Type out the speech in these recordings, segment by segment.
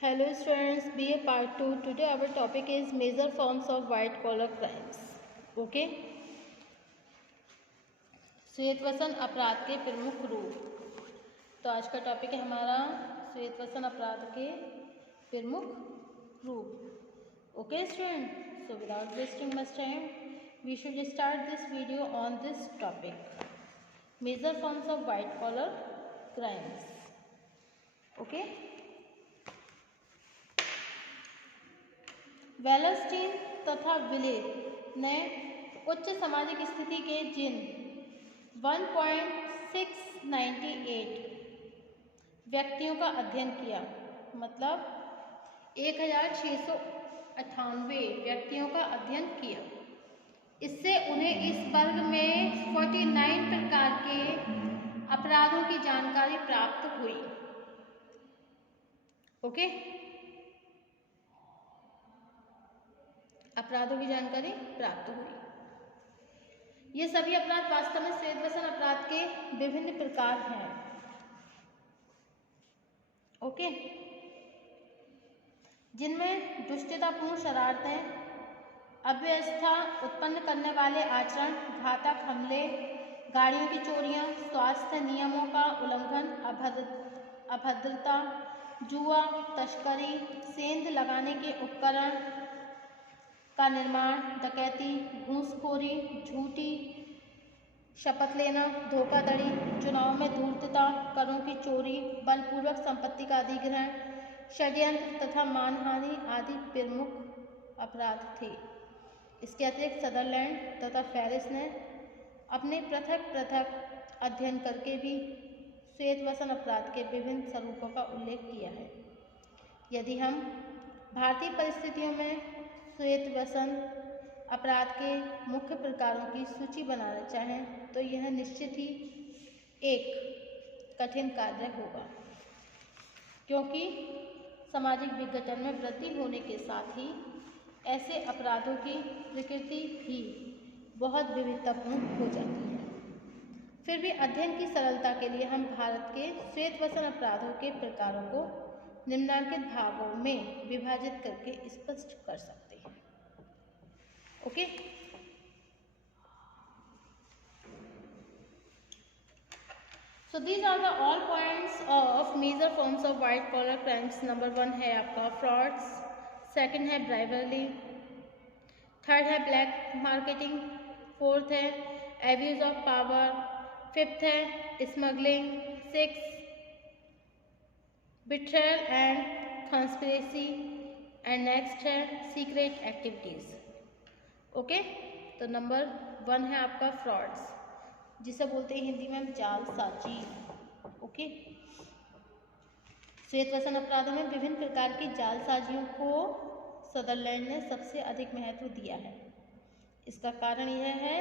Hello students, BA Part 2. Today our topic is major forms of white collar crimes. Okay? श्वेतवसन अपराध के प्रमुख रूप। तो आज का टॉपिक है हमारा श्वेतवसन अपराध के प्रमुख रूप। Okay student? So without wasting much time, we should start this video on this topic. Major forms of white collar crimes. Okay? वेलस्टीन तथा विले ने उच्च सामाजिक स्थिति के जिन 1.698 व्यक्तियों का अध्ययन किया, मतलब 1698 व्यक्तियों का अध्ययन किया। इससे उन्हें इस वर्ग में 49 प्रकार के अपराधों की जानकारी प्राप्त हुई। ओके? अपराधों की जानकारी प्राप्त हुई। ये सभी अपराध वास्तव में श्वेतवसन अपराध के विभिन्न प्रकार हैं। ओके, जिनमें दुष्टतापूर्ण शरारतें, अव्यवस्था उत्पन्न करने वाले आचरण, घातक हमले, गाड़ियों की चोरियां, स्वास्थ्य नियमों का उल्लंघन, अभद्रता, जुआ, तस्करी, सेंध लगाने के उपकरण का निर्माण, डकैती, घूसखोरी, झूठी शपथ लेना, धोखाधड़ी, चुनाव में धूर्तता, करों की चोरी, बलपूर्वक संपत्ति का अधिग्रहण, षड्यंत्र तथा मानहानि आदि प्रमुख अपराध थे। इसके अतिरिक्त सदरलैंड तथा फेरिस ने अपने पृथक पृथक अध्ययन करके भी श्वेतवसन अपराध के विभिन्न स्वरूपों का उल्लेख किया है। यदि हम भारतीय परिस्थितियों में श्वेतवसन अपराध के मुख्य प्रकारों की सूची बनाना चाहें तो यह निश्चित ही एक कठिन कार्य होगा, क्योंकि सामाजिक विघटन में वृद्धि होने के साथ ही ऐसे अपराधों की प्रकृति भी बहुत विविधतापूर्ण हो जाती है। फिर भी अध्ययन की सरलता के लिए हम भारत के श्वेतवसन अपराधों के प्रकारों को निम्नलिखित भागों में विभाजित करके स्पष्ट कर सकते हैं। Okay? So these are the all points of major forms of white collar crimes. Number 1 है आपका फ्रॉड्स, सेकंड है ब्राइवरी, थर्ड है ब्लैक मार्केटिंग, फोर्थ है एब्यूज ऑफ पावर, फिफ्थ है smuggling, six betrayal and conspiracy and next है secret activities. Okay, तो number 1 है आपका फ्रॉड्स, जिसे बोलते हैं हिंदी में जालसाजी। ओके, श्वेतवसन अपराधों में विभिन्न प्रकार की जालसाजियों को सदरलैंड ने सबसे अधिक महत्व दिया है। इसका कारण यह है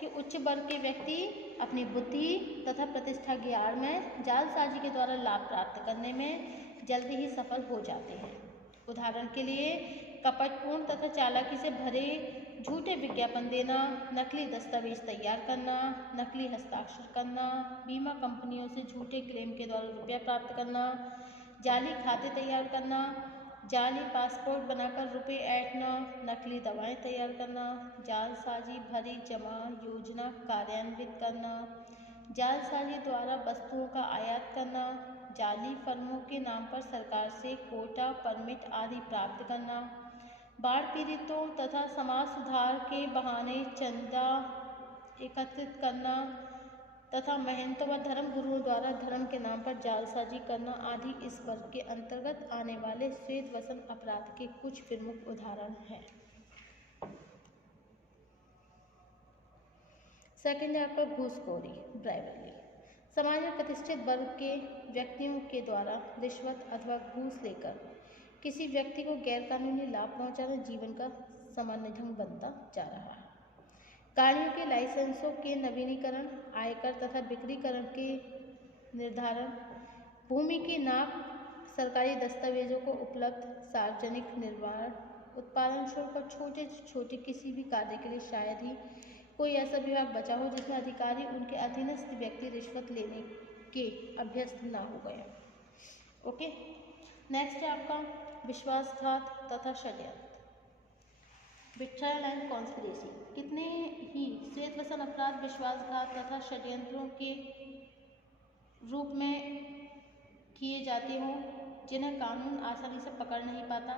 कि उच्च वर्ग के व्यक्ति अपनी बुद्धि तथा प्रतिष्ठा की आड़ में जालसाजी के द्वारा लाभ प्राप्त करने में जल्दी ही सफल हो जाते हैं। उदाहरण के लिए कपटपूर्ण तथा चालाकी से भरे झूठे विज्ञापन देना, नकली दस्तावेज तैयार करना, नकली हस्ताक्षर करना, बीमा कंपनियों से झूठे क्लेम के द्वारा रुपया प्राप्त करना, जाली खाते तैयार करना, जाली पासपोर्ट बनाकर रुपये ऐंठना, नकली दवाएं तैयार करना, जालसाजी भरी जमा योजना कार्यान्वित करना, जालसाजी द्वारा वस्तुओं का आयात करना, जाली फर्मों के नाम पर सरकार से कोटा परमिट आदि प्राप्त करना, बाढ़ पीड़ितों तथा समाज सुधार के बहाने चंदा एकत्रित करना तथा महंतों व धर्म गुरुओं द्वारा धर्म के नाम पर जालसाजी करना आदि इस वर्ग के अंतर्गत आने वाले श्वेतवसन अपराध के कुछ प्रमुख उदाहरण हैं। सेकंड है आपका घूसखोरी, ब्राइवरी। समाज में प्रतिष्ठित वर्ग के व्यक्तियों के द्वारा रिश्वत अथवा घूस लेकर किसी व्यक्ति को गैरकानूनी लाभ पहुंचाना जीवन का सामान्य ढंग बनता जा रहा है। गाड़ियों के लाइसेंसों के नवीनीकरण, आयकर तथा बिक्रीकरण के निर्धारण, भूमि की नाप, सरकारी दस्तावेजों को उपलब्ध, सार्वजनिक निर्माण, उत्पादन शुल्क और छोटे से छोटे किसी भी कार्य के लिए शायद ही कोई ऐसा विभाग बचा हो जिसमें अधिकारी उनके अधीनस्थ व्यक्ति रिश्वत लेने के अभ्यस्त ना हो गए। ओके, नेक्स्ट है आपका विश्वासघात तथा षड्यंत्र, बिट्रायल एंड कॉन्स्पिरेसी। कितने ही श्वेत वसन अपराध विश्वासघात तथा षड्यंत्रों के रूप में किए जाते हों जिन्हें कानून आसानी से पकड़ नहीं पाता,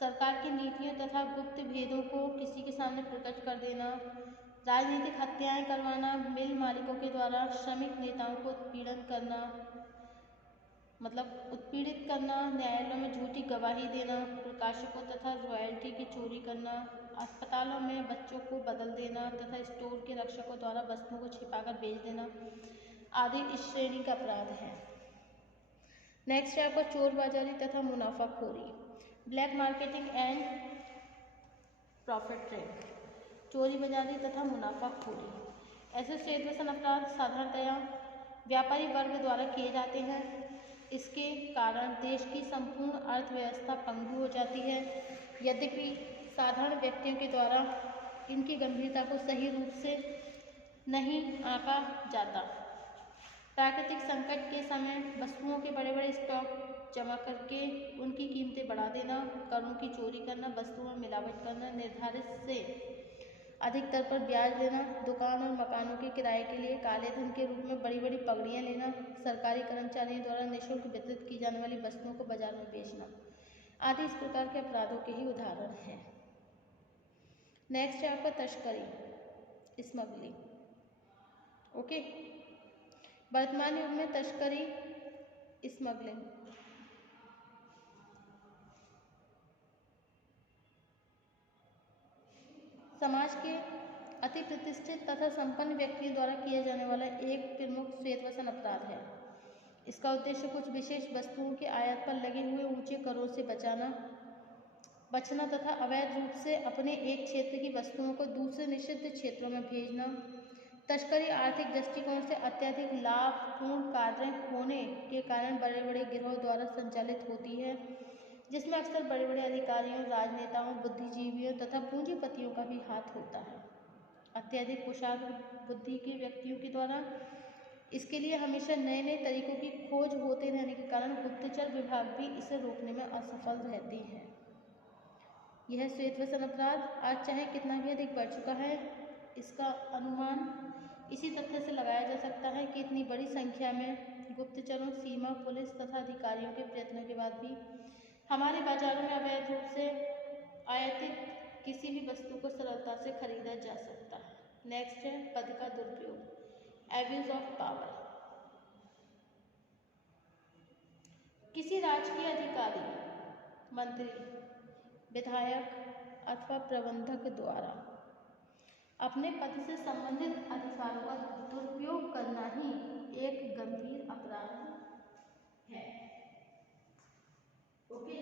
सरकार की नीतियों तथा गुप्त भेदों को किसी के सामने प्रकट कर देना, राजनीतिक हत्याएं करवाना, मिल मालिकों के द्वारा श्रमिक नेताओं को उत्पीड़न करना, उत्पीड़ित करना, न्यायालयों में झूठी गवाही देना, प्रकाशकों तथा रॉयल्टी की चोरी करना, अस्पतालों में बच्चों को बदल देना तथा स्टोर के रक्षकों द्वारा वस्तुओं को छिपाकर बेच देना आदि इस श्रेणी का अपराध है। नेक्स्ट है आपका चोर बाजारी तथा मुनाफाखोरी, black marketing and profit trade, चोरी बाजारी तथा मुनाफाखोरी। ऐसे श्वेत वसन अपराध साधारणतया व्यापारी वर्ग द्वारा किए जाते हैं। इसके कारण देश की संपूर्ण अर्थव्यवस्था पंगु हो जाती है। यद्यपि साधारण व्यक्तियों के द्वारा इनकी गंभीरता को सही रूप से नहीं आंका जाता। प्राकृतिक संकट के समय वस्तुओं के बड़े बड़े स्टॉक जमा करके उनकी कीमतें बढ़ा देना, करों की चोरी करना, वस्तुओं में मिलावट करना, निर्धारित से अधिक दर पर ब्याज लेना, दुकान और मकानों के किराए के लिए काले धन के रूप में बड़ी बड़ी पगड़ियाँ लेना, सरकारी कर्मचारियों द्वारा निःशुल्क वितरित की जाने वाली वस्तुओं को बाजार में बेचना आदि इस प्रकार के अपराधों के ही उदाहरण हैं। नेक्स्ट है आपका तस्करी, स्मगलिंग। ओके, वर्तमान युग में तस्करी, स्मगलिंग समाज के अति प्रतिष्ठित तथा संपन्न व्यक्तियों द्वारा किया जाने वाला एक प्रमुख श्वेत वसन अपराध है। इसका उद्देश्य कुछ विशेष वस्तुओं के आयात पर लगे हुए ऊंचे करों से बचना तथा अवैध रूप से अपने एक क्षेत्र की वस्तुओं को दूसरे निषिद्ध क्षेत्रों में भेजना। तस्करी आर्थिक दृष्टिकोण से अत्यधिक लाभपूर्ण कार्य होने के कारण बड़े बड़े गिरोह द्वारा संचालित होती है, जिसमें अक्सर बड़े बड़े अधिकारियों, राजनेताओं, बुद्धिजीवियों तथा पूंजीपतियों का भी हाथ होता है। अत्यधिक कुशाग्र बुद्धि के व्यक्तियों के द्वारा इसके लिए हमेशा नए नए तरीकों की खोज होते रहने के कारण गुप्तचर विभाग भी इसे रोकने में असफल रहते हैं। यह श्वेत वसन अपराध आज चाहे कितना भी अधिक बढ़ चुका है, इसका अनुमान इसी तथ्य से लगाया जा सकता है कि इतनी बड़ी संख्या में गुप्तचरों, सीमा पुलिस तथा अधिकारियों के प्रयत्नों के बाद भी हमारे बाजारों में अवैध रूप से आयातित किसी भी वस्तु को सरलता से खरीदा जा सकता है। नेक्स्ट है पद का दुरुपयोग, एब्यूज ऑफ पावर। किसी राजकीय अधिकारी, मंत्री, विधायक अथवा प्रबंधक द्वारा अपने पद से संबंधित अधिकारों का दुरुपयोग करना ही एक गंभीर अपराध है। ओके,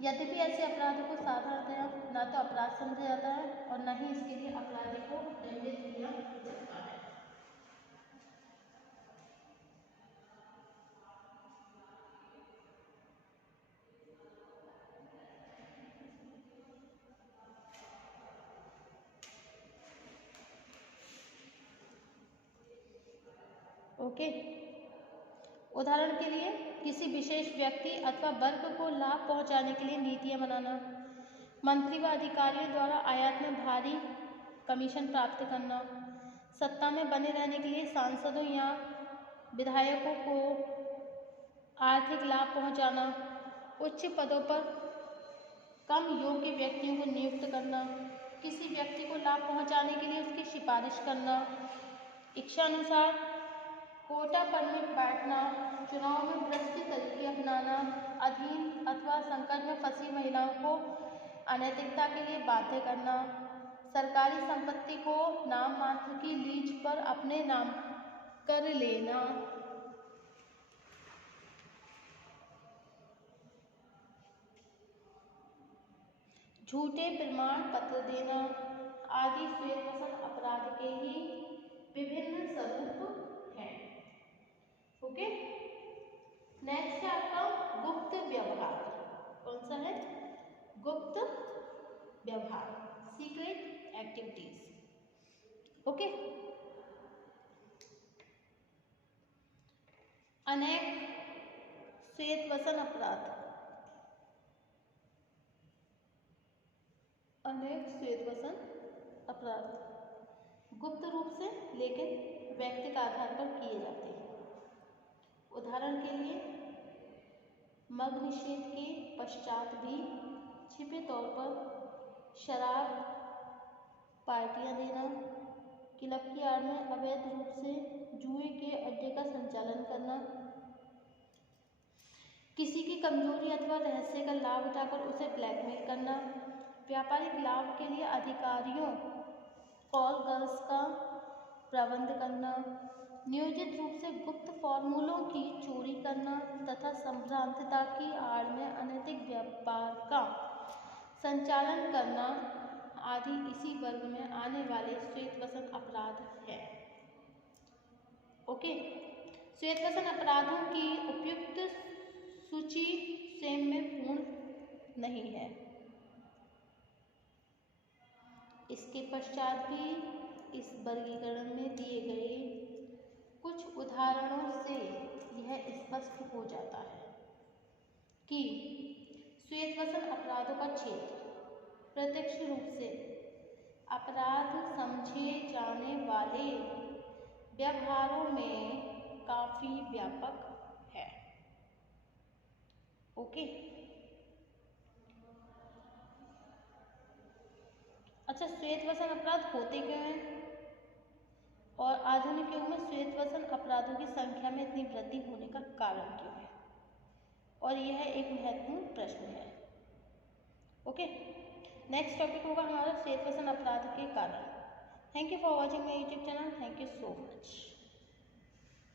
यद्यपि ऐसे अपराधों को साधारणतया न तो अपराध समझा जाता है और न ही इसके लिए अपराधी को दंडित किया जाता है। ओके, उदाहरण के लिए किसी विशेष व्यक्ति अथवा वर्ग को लाभ पहुंचाने के लिए नीतियां बनाना, मंत्री व अधिकारियों द्वारा आयात में भारी कमीशन प्राप्त करना, सत्ता में बने रहने के लिए सांसदों या विधायकों को आर्थिक लाभ पहुंचाना, उच्च पदों पर कम योग्य व्यक्तियों को नियुक्त करना, किसी व्यक्ति को लाभ पहुंचाने के लिए उसकी सिफारिश करना, इच्छानुसार कोटा पर में बैठना, चुनाव में भ्रष्ट तरीके अपनाना, अधीन अथवा संकट में फंसी महिलाओं को अनैतिकता के लिए बाध्य करना, सरकारी संपत्ति को नाम मात्र की लीज पर अपने नाम कर लेना, झूठे प्रमाण पत्र देना आदि श्वेत वसन अपराध के ही विभिन्न स्वरूप हैं। ओके, नेक्स्ट है आपका गुप्त व्यवहार। कौन सा है? गुप्त व्यवहार, सीक्रेट एक्टिविटीज। ओके, अनेक श्वेतवसन अपराध, अनेक श्वेतवसन अपराध गुप्त रूप से लेकिन व्यक्तिगत आधार पर किए जाते हैं। उदाहरण के लिए मद्य निषेध के पश्चात भी छिपे तौर पर शराब पार्टियां देना, क्लब की आड़ में अवैध रूप से जुए के अड्डे का संचालन करना, किसी की कमजोरी अथवा रहस्य का लाभ उठाकर उसे ब्लैकमेल करना, व्यापारिक लाभ के लिए अधिकारियों कॉल गर्ल्स का प्रबंध करना, नियोजित रूप से गुप्त फॉर्मूलों की चोरी करना तथा संभ्रांतता की आड़ में अनैतिक व्यापार का संचालन करना आदि इसी वर्ग में आने वाले श्वेतवसन अपराध है। ओके, श्वेतवसन अपराधों की उपयुक्त सूची स्वयं में पूर्ण नहीं है। इसके पश्चात भी इस वर्गीकरण में दिए गए कुछ उदाहरणों से यह स्पष्ट हो जाता है कि श्वेतवसन अपराधों का क्षेत्र प्रत्यक्ष रूप से अपराध समझे जाने वाले व्यवहारों में काफी व्यापक है। ओके, अच्छा, श्वेतवसन अपराध होते क्यों हैं और आधुनिक युग में श्वेतवसन अपराधों की संख्या में इतनी वृद्धि होने का कारण क्यों है, और यह एक महत्वपूर्ण प्रश्न है। ओके, नेक्स्ट टॉपिक होगा हमारा श्वेतवसन अपराध के कारण। Thank you for watching my YouTube channel. Thank you so much.